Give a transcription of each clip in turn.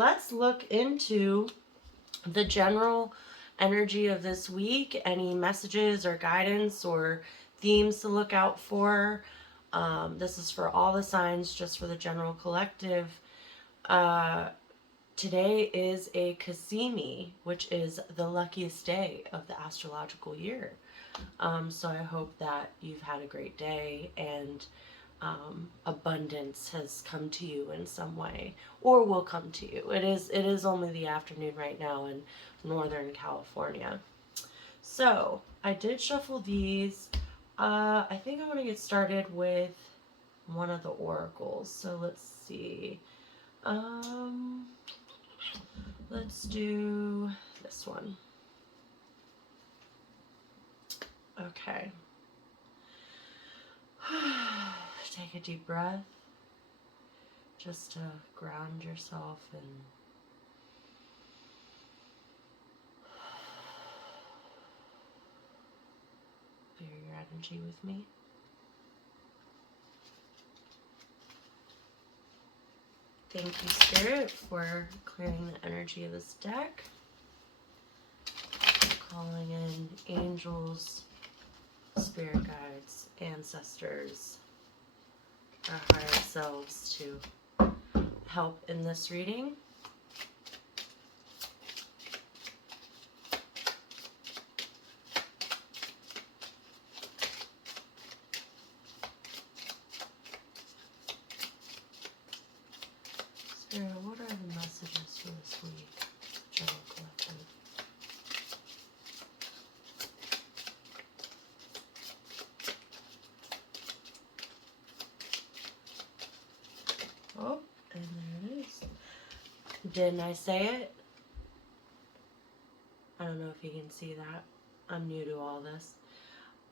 let's look into the general energy of this week. Any messages or guidance or themes to look out for. This is for all the signs, just for the general collective. Today is a Kasimi, which is the luckiest day of the astrological year. So I hope that you've had a great day and abundance has come to you in some way, or will come to you. It is only the afternoon right now in Northern California. So I did shuffle these. I think I want to get started with one of the oracles. So let's see. Um, let's do this one. Okay. Take a deep breath just to ground yourself and clear your energy with me. Thank you, Spirit, for clearing the energy of this deck. Calling in angels, spirit guides, ancestors, our higher selves to help in this reading. Spirit, what are the messages for this week? General collective. Oh, and there it is. Didn't I say it? I don't know if you can see that. I'm new to all this.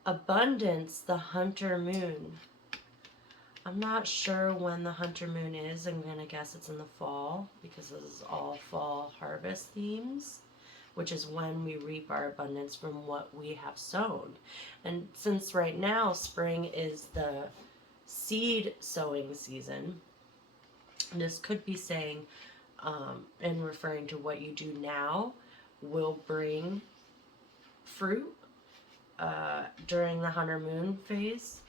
Abundance, the hunter moon. I'm not sure when the hunter moon is. I'm going to guess it's in the fall because this is all fall harvest themes, which is when we reap our abundance from what we have sown. And since right now spring is the seed sowing season, this could be saying, and referring to what you do now will bring fruit during the hunter moon phase.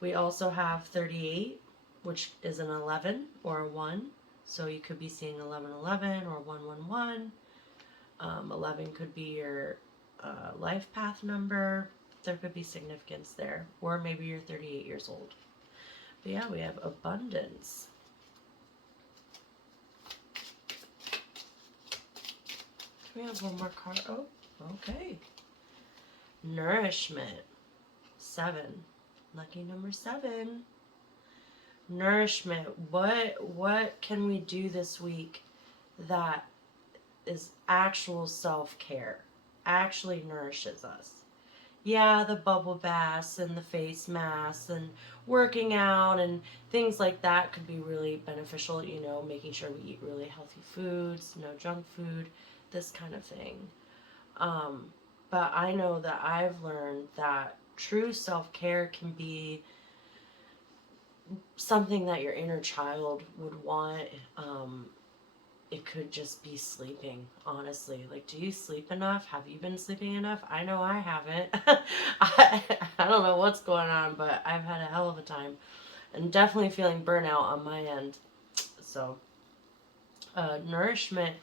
We also have 38, which is an 11 or a 1. So you could be seeing 1111 or 111. 11 could be your life path number. There could be significance there. Or maybe you're 38 years old. But yeah, we have abundance. We have one more card. Oh, okay. Nourishment. 7. Lucky number 7. Nourishment. What can we do this week that is actual self-care? Actually nourishes us. Yeah, the bubble baths and the face masks and working out and things like that could be really beneficial, you know, making sure we eat really healthy foods, no junk food, this kind of thing. But I know that I've learned that true self-care can be something that your inner child would want. It could just be sleeping, honestly. Like, do you sleep enough? Have you been sleeping enough? I know I haven't. I don't know what's going on, but I've had a hell of a time. And definitely feeling burnout on my end. So, nourishment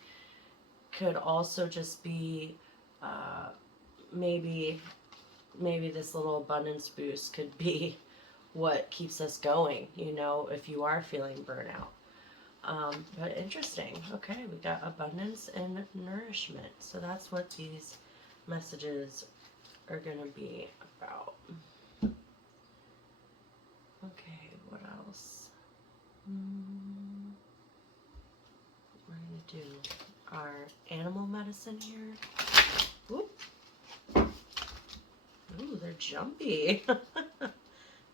could also just be maybe this little abundance boost could be what keeps us going, you know, if you are feeling burnout. But interesting. Okay, we got abundance and nourishment. So that's what these messages are going to be about. Okay, what else? We're going to do our animal medicine here. Oop. Ooh, they're jumpy.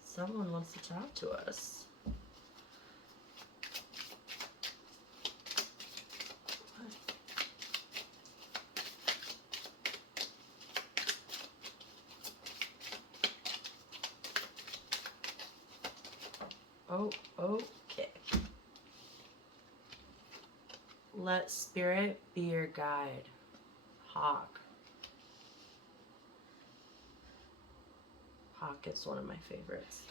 Someone wants to talk to us. Oh, okay. Let spirit be your guide. Hawk. Hawk is one of my favorites.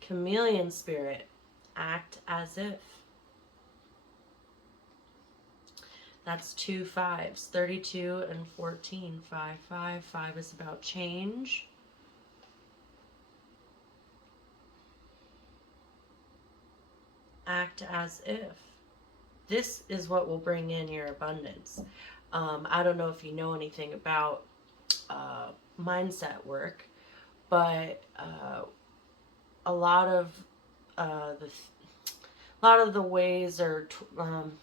Chameleon spirit. Act as if. That's 2 5s. 32 and 14. 5 5. 5 is about change. Act as if. This is what will bring in your abundance. I don't know if you know anything about mindset work, but a lot of the ways, or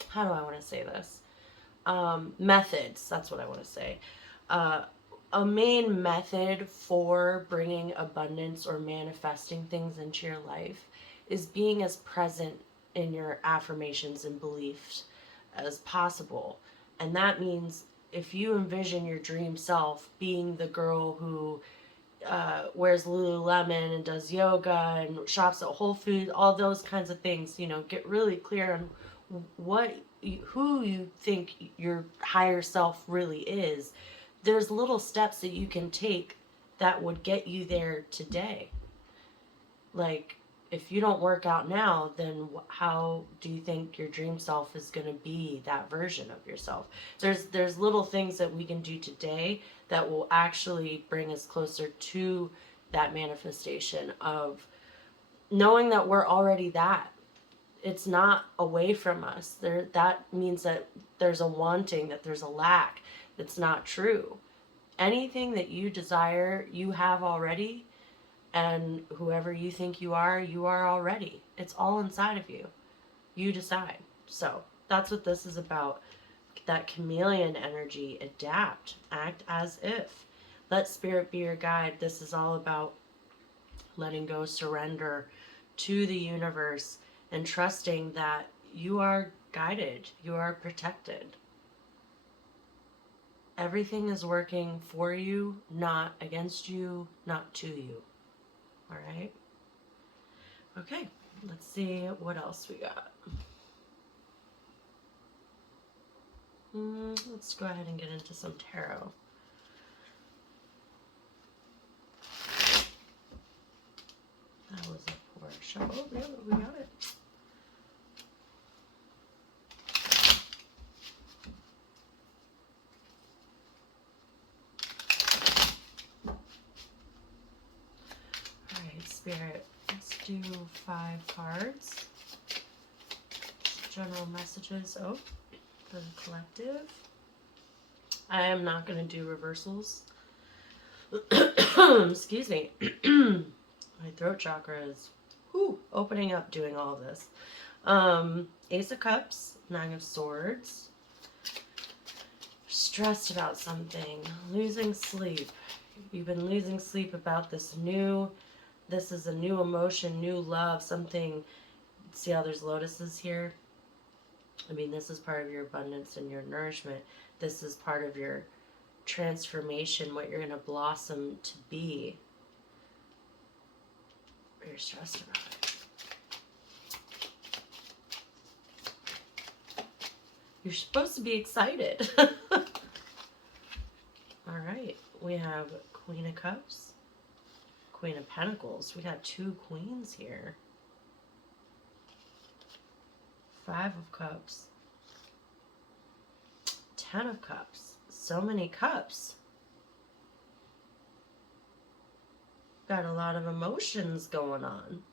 how do I want to say this? Methods. That's what I want to say. A main method for bringing abundance or manifesting things into your life is being as present in your affirmations and beliefs as possible. And that means if you envision your dream self being the girl who wears Lululemon and does yoga and shops at Whole Foods, all those kinds of things, get really clear on who you think your higher self really is. There's little steps that you can take that would get you there today. Like, if you don't work out now, then how do you think your dream self is going to be that version of yourself? There's little things that we can do today that will actually bring us closer to that manifestation of knowing that we're already that. It's not away from us. That means that there's a wanting, that there's a lack. That's not true. Anything that you desire, you have already. And whoever you think you are already. It's all inside of you. You decide. So that's what this is about. That chameleon energy. Adapt. Act as if. Let spirit be your guide. This is all about letting go, surrender to the universe, and trusting that you are guided. You are protected. Everything is working for you, not against you, not to you. All right. Okay, let's see what else we got. Let's go ahead and get into some tarot. That was a poor show. Oh, yeah, we got it. Spirit, let's do 5 cards. General messages. Oh, for the collective. I am not going to do reversals. Excuse me. My throat chakra is opening up doing all of this. Ace of Cups, 9 of Swords. Stressed about something. Losing sleep. You've been losing sleep about this is a new emotion, new love, something. See how there's lotuses here? I mean, this is part of your abundance and your nourishment. This is part of your transformation, what you're going to blossom to be. But you're stressed about it. You're supposed to be excited. All right. We have Queen of Cups. Queen of Pentacles. We got 2 queens here. 5 of Cups. 10 of Cups. So many cups. Got a lot of emotions going on.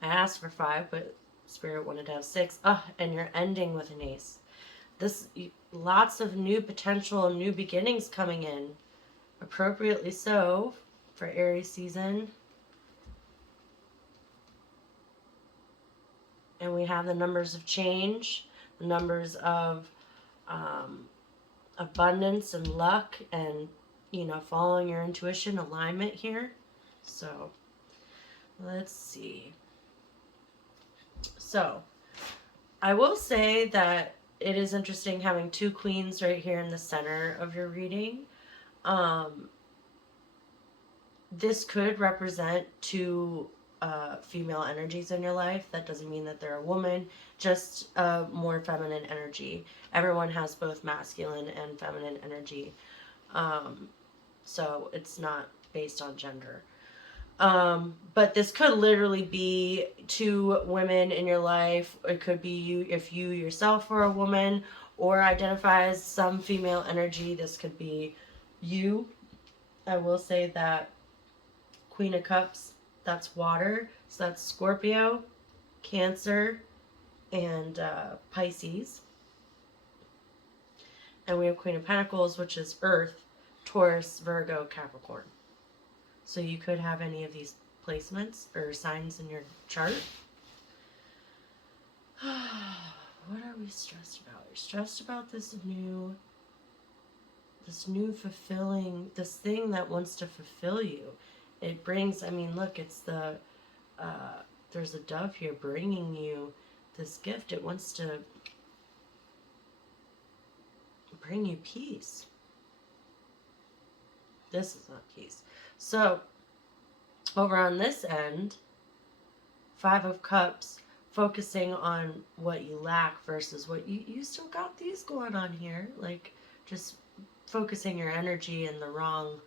I asked for 5, but Spirit wanted to have 6. And you're ending with an ace. Lots of new potential, new beginnings coming in. Appropriately so for Aries season. And we have the numbers of change, the numbers of abundance and luck, and following your intuition, alignment here. So let's see. So I will say that it is interesting having 2 queens right here in the center of your reading. This could represent 2 female energies in your life. That doesn't mean that they're a woman, just more feminine energy. Everyone has both masculine and feminine energy. So it's not based on gender. But this could literally be two women in your life. It could be you, if you yourself are a woman or identify as some female energy. This could be you. I will say that Queen of Cups, that's water. So that's Scorpio, Cancer, and Pisces. And we have Queen of Pentacles, which is Earth, Taurus, Virgo, Capricorn. So you could have any of these placements or signs in your chart. What are we stressed about? We're stressed about this new fulfilling, this thing that wants to fulfill you. It brings, I mean, look, it's the, there's a dove here bringing you this gift. It wants to bring you peace. This is not peace. So, over on this end, 5 of Cups, focusing on what you lack versus what you still got these going on here. Like, just focusing your energy in the wrong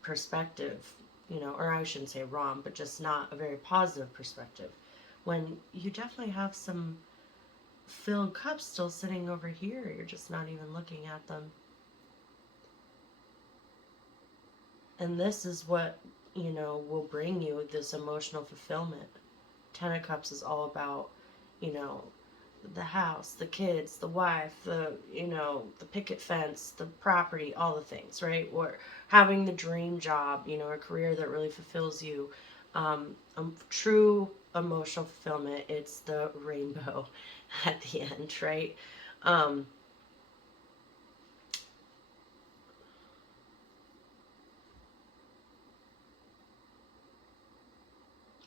perspective, you know, or I shouldn't say wrong, but just not a very positive perspective. When you definitely have some filled cups still sitting over here, you're just not even looking at them. And this is what, you know, will bring you this emotional fulfillment. 10 of Cups is all about, you know, the house, the kids, the wife, the, you know, the picket fence, the property, all the things, right? Or having the dream job, you know, a career that really fulfills you. True emotional fulfillment, it's the rainbow at the end, right?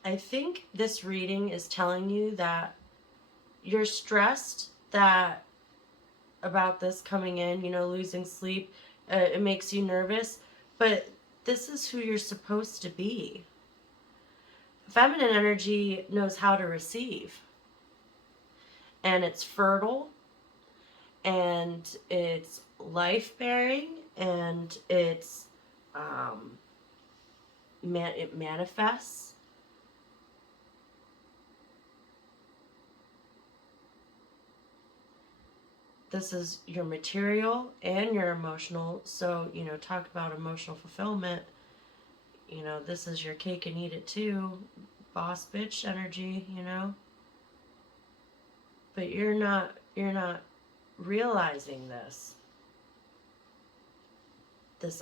I think this reading is telling you that you're stressed that about this coming in, you know, losing sleep. It makes you nervous, but this is who you're supposed to be. Feminine energy knows how to receive, and it's fertile, and it's life-bearing, and it's it manifests. This is your material and your emotional. So, you know, talk about emotional fulfillment. You know, this is your cake and eat it too. Boss bitch energy, you know. But you're not realizing this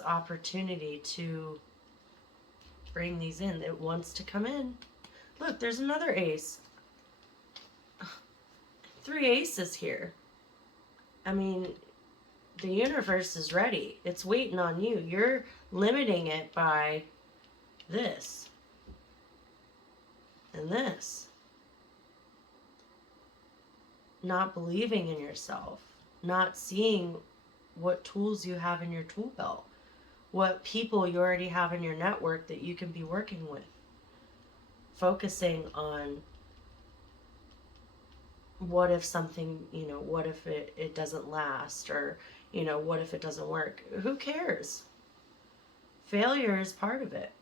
opportunity to bring these in. It wants to come in. Look, there's another ace. 3 aces here. I mean, the universe is ready. It's waiting on you. You're limiting it by this and this. Not believing in yourself. Not seeing what tools you have in your tool belt. What people you already have in your network that you can be working with. Focusing on what if something, you know, what if it doesn't last, or, you know, what if it doesn't work? Who cares? Failure is part of it.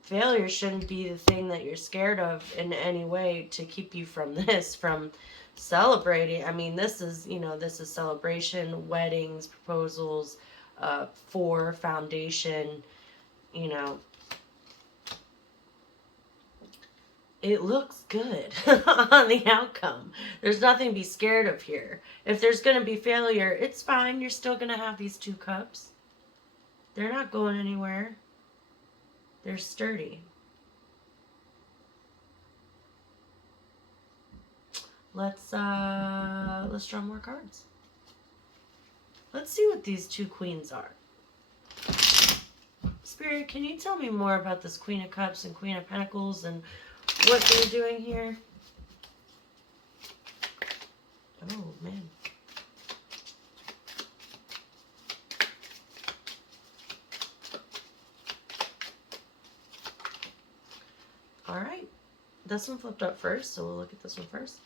Failure shouldn't be the thing that you're scared of in any way to keep you from this, from celebrating. I mean, this is, you know, this is celebration, weddings, proposals, for foundation, you know. It looks good on the outcome. There's nothing to be scared of here. If there's going to be failure, it's fine. You're still going to have these 2 cups. They're not going anywhere. They're sturdy. Let's draw more cards. Let's see what these 2 queens are. Spirit, can you tell me more about this Queen of Cups and Queen of Pentacles and what they're doing here? Oh, man. All right. This one flipped up first, so we'll look at this one first.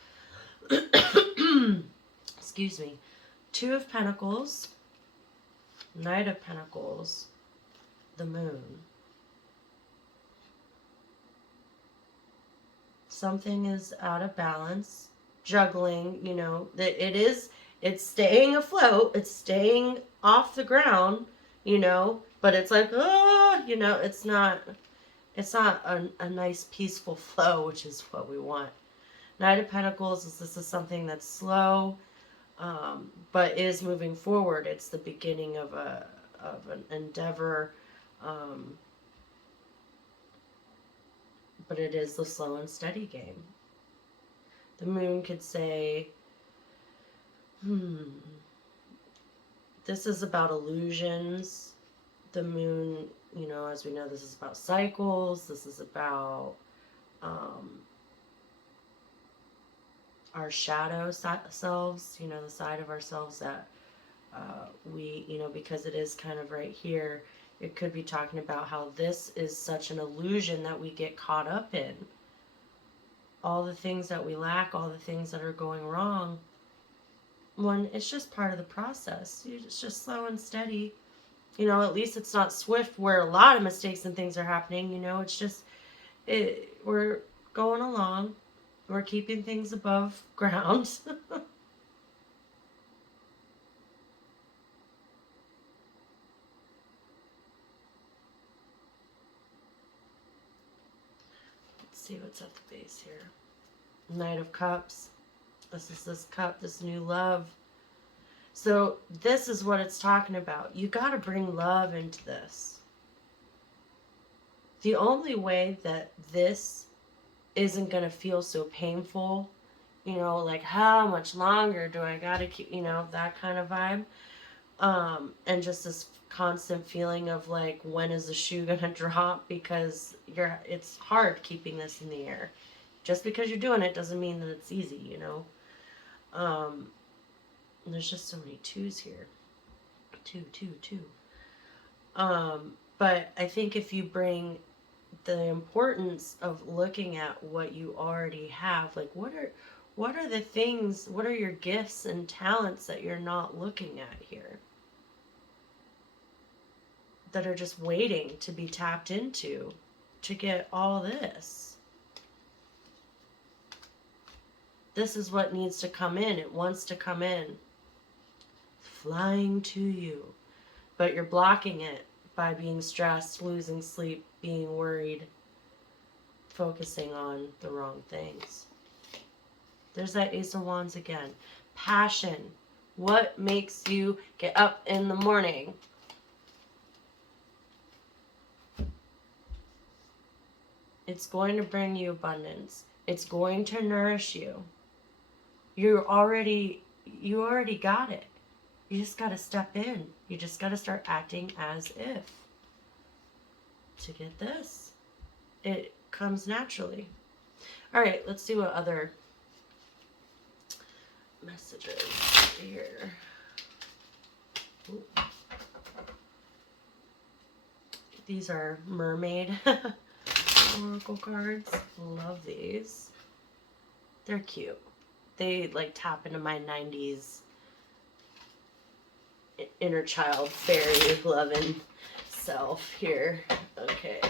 Excuse me. Two of Pentacles, Knight of Pentacles, the Moon. Something is out of balance, juggling, you know, it's staying afloat, it's staying off the ground, you know, but it's like, oh, you know, it's not a nice peaceful flow, which is what we want. Knight of Pentacles is this is something that's slow, but is moving forward. It's the beginning of an endeavor, but it is the slow and steady game. The Moon could say, this is about illusions. The Moon, you know, as we know, this is about cycles. This is about our shadow selves, you know, the side of ourselves that we, you know, because it is kind of right here, it could be talking about how this is such an illusion that we get caught up in. All the things that we lack, all the things that are going wrong, when it's just part of the process. It's just slow and steady. You know, at least it's not swift where a lot of mistakes and things are happening. You know, it's just, we're going along. We're keeping things above ground. Let's see what's at the base here. Knight of Cups. This is this cup, this new love. So this is what it's talking about. You got to bring love into this. The only way that this isn't going to feel so painful, you know, like how much longer do I got to keep, you know, that kind of vibe. And just this constant feeling of like, when is the shoe going to drop? Because it's hard keeping this in the air. Just because you're doing it doesn't mean that it's easy, you know. There's just so many twos here. Two. But I think if you bring the importance of looking at what you already have, like what are the things, what are your gifts and talents that you're not looking at here, that are just waiting to be tapped into to get all this. This is what needs to come in. It wants to come in, flying to you, but you're blocking it by being stressed, losing sleep, being worried, focusing on the wrong things. There's that Ace of Wands again. Passion. What makes you get up in the morning? It's going to bring you abundance. It's going to nourish you. You already got it. You just got to step in. You just got to start acting as if. To get this, it comes naturally. All right, let's see what other messages here. Ooh. These are mermaid oracle cards. Love these. They're cute. They like tap into my 90s inner child fairy loving self here. Okay.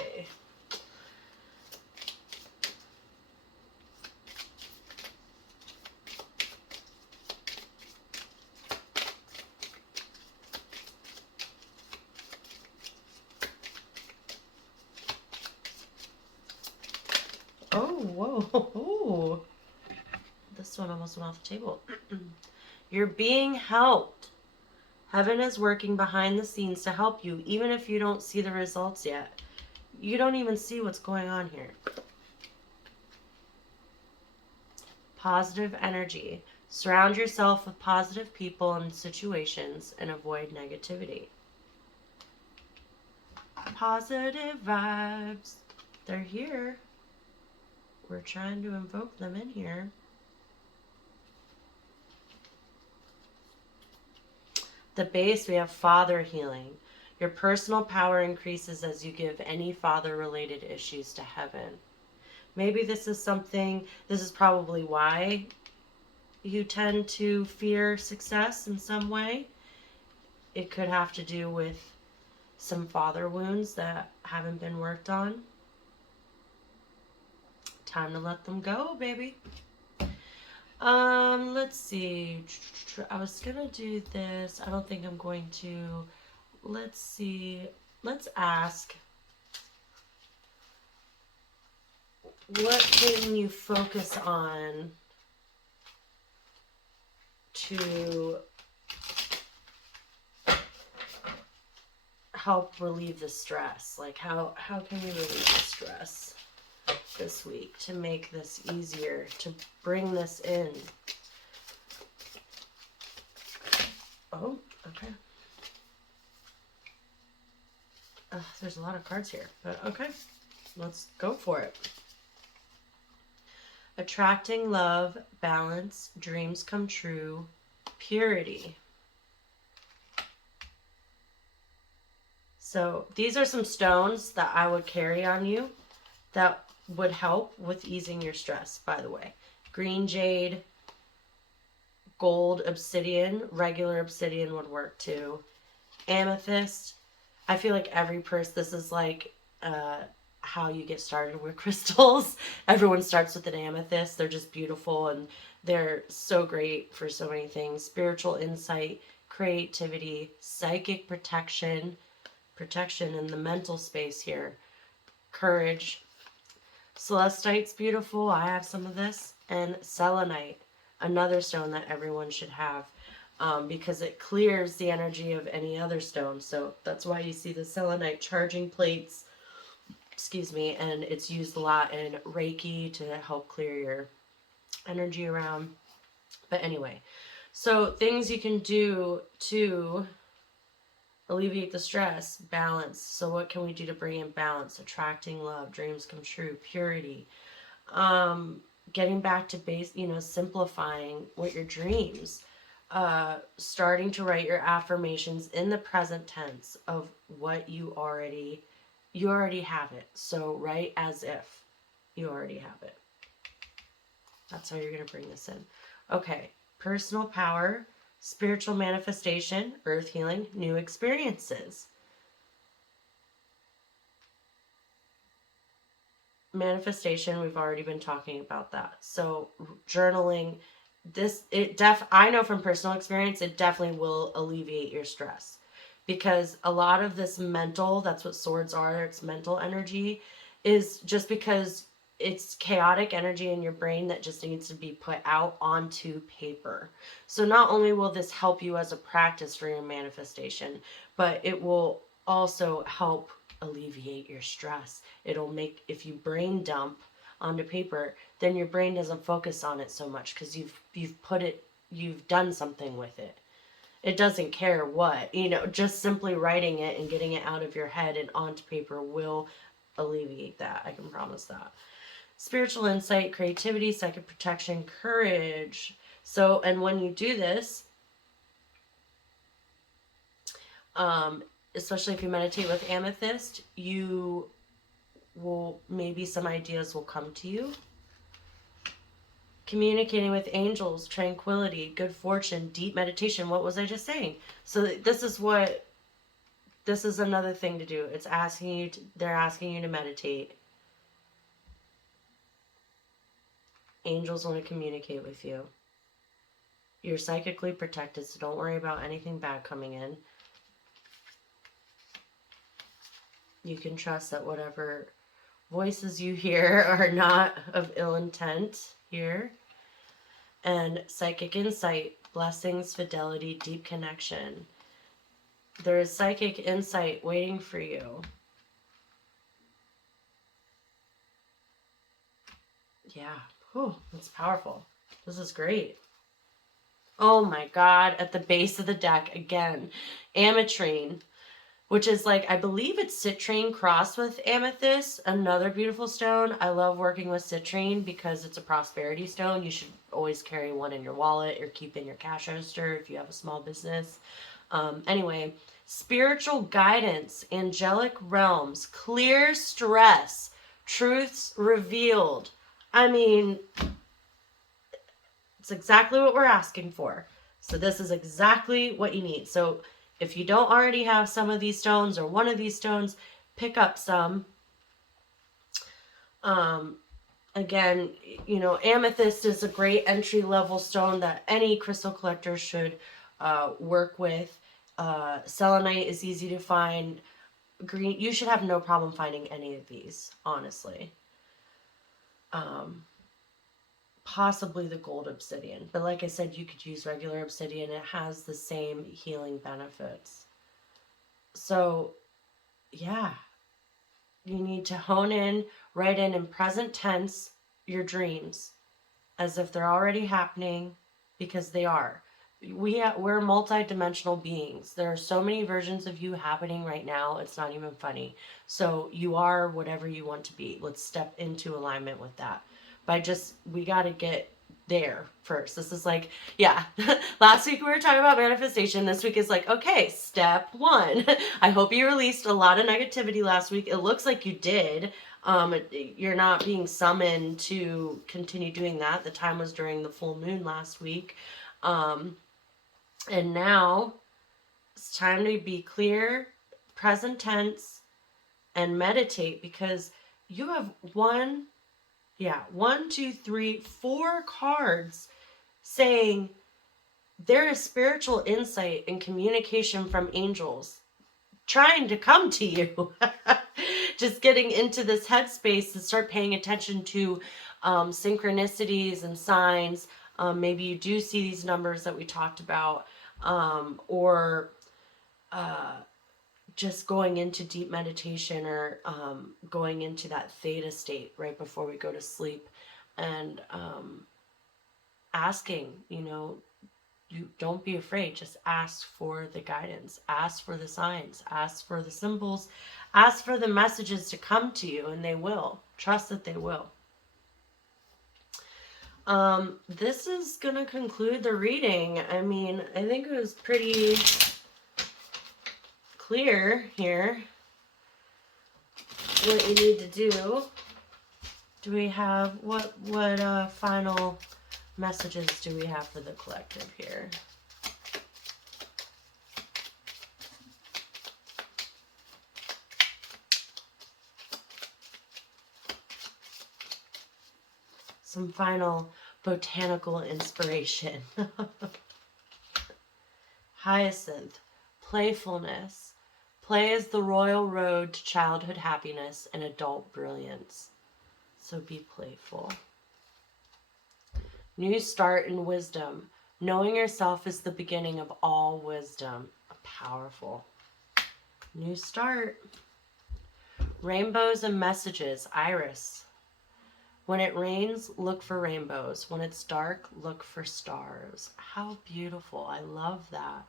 Oh, whoa. This one almost went off the table. You're being helped. Heaven is working behind the scenes to help you, even if you don't see the results yet. You don't even see what's going on here. Positive energy. Surround yourself with positive people and situations and avoid negativity. Positive vibes. They're here. We're trying to invoke them in here. The base, we have father healing. Your personal power increases as you give any father-related issues to heaven. Maybe this is something, this is probably why you tend to fear success in some way. It could have to do with some father wounds that haven't been worked on. Time to let them go, baby. Let's see. I was gonna do this. I don't think I'm going to. Let's see. Let's ask, what can you focus on to help relieve the stress? Like, how can we relieve the stress this week to make this easier, to bring this in? Oh, okay. There's a lot of cards here, but okay. Let's go for it. Attracting love, balance, dreams come true, purity. So these are some stones that I would carry on you that would help with easing your stress, by the way. Green jade, gold obsidian, regular obsidian would work too. Amethyst. I feel like every person, this is like how you get started with crystals. Everyone starts with an amethyst. They're just beautiful and they're so great for so many things. Spiritual insight, creativity, psychic protection in the mental space here, courage. Celestite's beautiful. I have some of this. And selenite, another stone that everyone should have. Because it clears the energy of any other stone. So that's why you see the selenite charging plates, and it's used a lot in Reiki to help clear your energy around. But anyway, so things you can do to alleviate the stress, balance. So what can we do to bring in balance? Attracting love, dreams come true, purity. Getting back to base, simplifying what your dreams. Starting to write your affirmations in the present tense of what you already have it. So write as if you already have it. That's how you're going to bring this in. Okay, personal power, spiritual manifestation, earth healing, new experiences. Manifestation, we've already been talking about that. So journaling, I know from personal experience, it definitely will alleviate your stress, because a lot of this mental, that's what swords are, it's mental energy, is just because it's chaotic energy in your brain that just needs to be put out onto paper. So not only will this help you as a practice for your manifestation, but it will also help alleviate your stress. It'll make, if you brain dump onto paper, then your brain doesn't focus on it so much because you've done something with it. It doesn't care what, just simply writing it and getting it out of your head and onto paper will alleviate that. I can promise that. Spiritual insight, creativity, psychic protection, courage. So, and when you do this, especially if you meditate with amethyst, you will, maybe some ideas will come to you. Communicating with angels, tranquility, good fortune, deep meditation. What was I just saying? So this is another thing to do. It's they're asking you to meditate. Angels want to communicate with you. You're psychically protected, so don't worry about anything bad coming in. You can trust that whatever voices you hear are not of ill intent here. And psychic insight, blessings, fidelity, deep connection. There is psychic insight waiting for you. Yeah. Whew, that's powerful. This is great. Oh my God. At the base of the deck, again, ametrine, which is like, I believe it's citrine crossed with amethyst, another beautiful stone. I love working with citrine because it's a prosperity stone. You should always carry one in your wallet or keep in your cash register if you have a small business. Anyway, spiritual guidance, angelic realms, clear stress, truths revealed. I mean, it's exactly what we're asking for. So this is exactly what you need. So if you don't already have some of these stones or one of these stones, pick up some. Again, you know, amethyst is a great entry level stone that any crystal collector should work with. Selenite is easy to find. Green, you should have no problem finding any of these, honestly. Possibly the gold obsidian, but like I said, you could use regular obsidian. It has the same healing benefits. So yeah, you need to hone in, write in present tense your dreams as if they're already happening, because they are. We're multi-dimensional beings. There are so many versions of you happening right now, it's not even funny. So you are whatever you want to be. Let's step into alignment with that. We got to get there first. This is like, yeah, last week we were talking about manifestation. This week is like, okay, step one. I hope you released a lot of negativity last week. It looks like you did. You're not being summoned to continue doing that. The time was during the full moon last week. And now it's time to be clear, present tense, and meditate, because you have one, two, three, four cards saying there is spiritual insight and communication from angels trying to come to you. Just getting into this headspace and start paying attention to synchronicities and signs. Maybe you do see these numbers that we talked about, or just going into deep meditation, or going into that theta state right before we go to sleep, and asking, you don't be afraid. Just ask for the guidance, ask for the signs, ask for the symbols, ask for the messages to come to you, and they will. Trust that they will. This is going to conclude the reading. I mean, I think it was pretty clear here what you need to do. Do we have, what final messages do we have for the collective here? Some final botanical inspiration. Hyacinth, playfulness. Play is the royal road to childhood happiness and adult brilliance. So be playful. New start in wisdom. Knowing yourself is the beginning of all wisdom. Powerful. New start. Rainbows and messages. Iris. When it rains, look for rainbows. When it's dark, look for stars. How beautiful. I love that.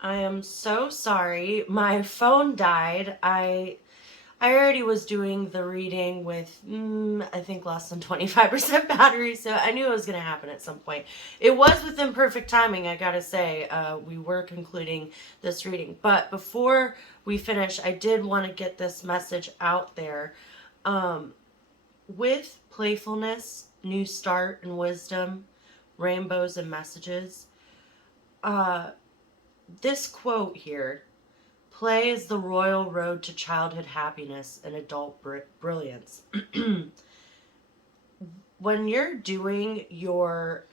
I am so sorry. My phone died. I already was doing the reading with, I think, less than 25% battery, so I knew it was going to happen at some point. It was within perfect timing, I gotta say. We were concluding this reading. But before we finish, I did want to get this message out there. With playfulness, new start and wisdom, rainbows and messages, this quote here, play is the royal road to childhood happiness and adult brilliance. When you're doing your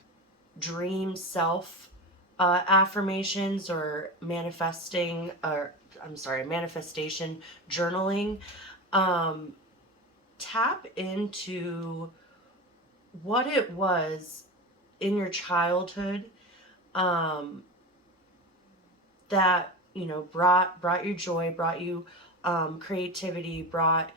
dream self affirmations or manifestation journaling, tap into what it was in your childhood that brought you joy, brought you creativity, brought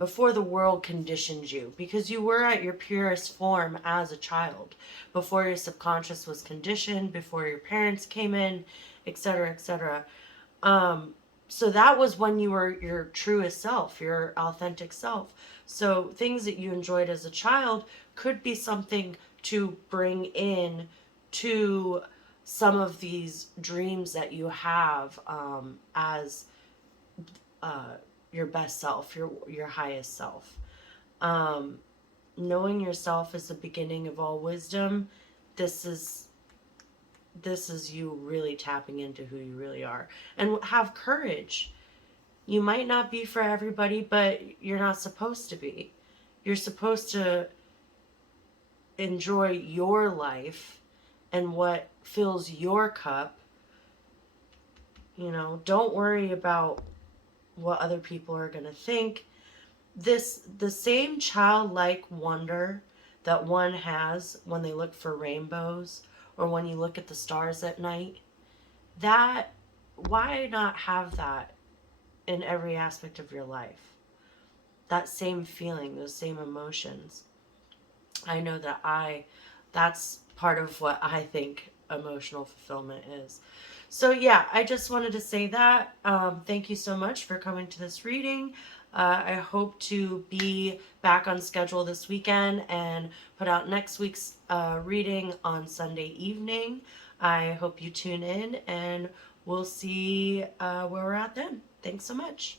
before the world conditioned you, because you were at your purest form as a child, before your subconscious was conditioned, before your parents came in, etc., etc. So that was when you were your truest self, your authentic self. So things that you enjoyed as a child could be something to bring in to some of these dreams that you have as your best self, your highest self. Knowing yourself is the beginning of all wisdom. This is you really tapping into who you really are. And have courage. You might not be for everybody, but you're not supposed to be. You're supposed to enjoy your life and what fills your cup. Don't worry about what other people are going to think. The same childlike wonder that one has when they look for rainbows or when you look at the stars at night, that why not have that in every aspect of your life? That same feeling, those same emotions. I know that's part of what I think emotional fulfillment is. So yeah, I just wanted to say that. Thank you so much for coming to this reading. I hope to be back on schedule this weekend and put out next week's reading on Sunday evening. I hope you tune in, and we'll see where we're at then. Thanks so much.